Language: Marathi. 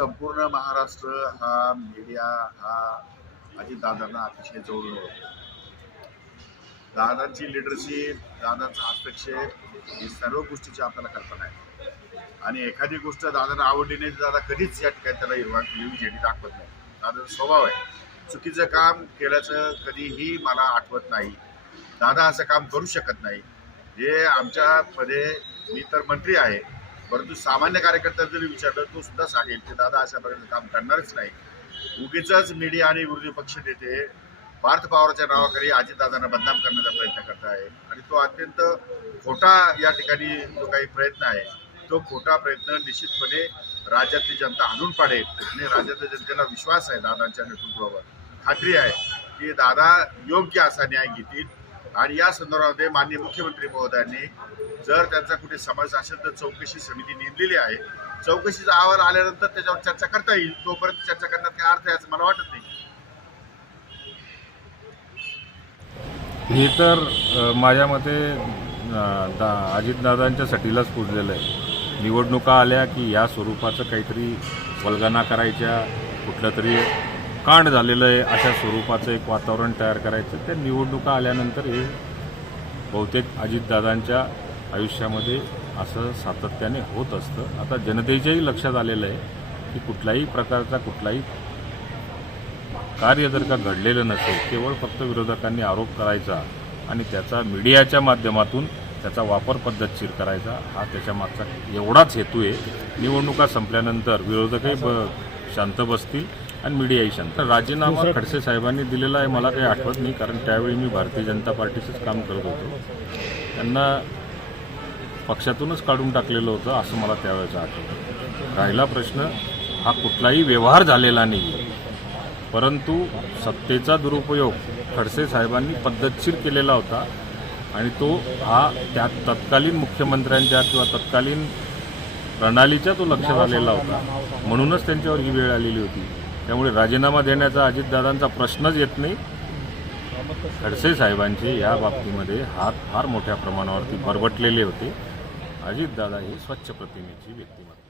संपूर्ण महाराष्ट्र हा मीडिया हा अजितदादांना अतिशय जवळून दादांची लिडरशिप दादांचा हस्तक्षेप ही सर्व गोष्टीची आपल्याला कल्पना आहे. आणि एखादी गोष्ट दादांना आवडली नाही तर दादा कधीच या ठिकाणी त्याला हिरवा लिहून झेंडी दाखवत नाही. दादाचा स्वभाव आहे. चुकीचं काम केल्याचं कधीही मला आठवत नाही. दादा असं काम करू शकत नाही. हे आमच्यामध्ये मी तर मंत्री आहे. परंतु सामान्य कार्यकर्त्याला जरी विचारलं तो सुद्धा सांगेल की दादा अशा प्रकारचं काम करणारच नाही. उगीच मीडिया आणि विरोधी पक्ष नेते पार्थ पवारच्या नावाखाली अजितदादांना बदनाम करण्याचा प्रयत्न करत आहे आणि तो अत्यंत खोटा या ठिकाणी जो काही प्रयत्न आहे तो खोटा प्रयत्न निश्चितपणे राज्यातली जनता आणून पाडेल. आणि राज्यातल्या जनतेला विश्वास आहे दादांच्या नेतृत्वावर. खात्री आहे की दादा योग्य असा न्याय घेतील. आणि या संदर्भामध्ये माननीय मुख्यमंत्री महोदयांनी जर त्यांचा कुठे समज असेल तर चौकशी समिती नेमलेली आहे. चौकशीचा अहवाल आल्यानंतर त्याच्यावर चर्चा करता येईल. तोपर्यंत चर्चा करण्यात काय अर्थ आहे असं मला वाटत नाही. हे तर माझ्या मते दा अजितदादांच्या सटीलाच पुजलेलं आहे. निवडणुका आल्या की या स्वरूपाचं काहीतरी वल्गना करायच्या कुठलं तरी कांड झालेलं आहे अशा स्वरूपाचं एक वातावरण तयार करायचं. त्या निवडणुका आल्यानंतर हे बहुतेक अजितदादांच्या आयुष्यामध्ये असं सातत्याने होत असतं. आता जनतेच्याही लक्षात आलेलं आहे की कुठल्याही प्रकारचा कुठलाही कार्य जर का घडलेलं नसेल केवळ फक्त विरोधकांनी आरोप करायचा आणि त्याचा मीडियाच्या माध्यमातून त्याचा वापर पद्धतशीर करायचा हा त्याच्या मागचा एवढाच हेतू आहे. निवडणुका संपल्यानंतर विरोधकही ब शांत बसतील. आणि मीडियाही शांत राजीनामा खडसे साहेबांनी दिलेला आहे मला काही आठवत नाही कारण त्यावेळी मी भारतीय जनता पार्टीचंच काम करत होतो. त्यांना पक्षातूनच काढून टाकलेलं होतं असं मला त्यावेळेचं आठवतं. राहिला प्रश्न हा कुठलाही व्यवहार झालेला नाही परंतु सत्तेचा दुरुपयोग खडसे साहेबांनी पद्धतशीर केलेला होता आणि तो हा त्या तत्कालीन मुख्यमंत्र्यांच्या किंवा तत्कालीन प्रणालीच्या तो लक्षात आलेला होता. म्हणूनच त्यांच्यावर ही वेळ आलेली होती. त्यामुळे राजीनामा देण्याचा अजितदादांचा प्रश्नच येत नाही. खडसे साहेबांचे या बाबतीमध्ये हात फार मोठ्या प्रमाणावरती बरबटलेले होते. अजितदादा ही स्वच्छ प्रतिमेची व्यक्तिमत्व.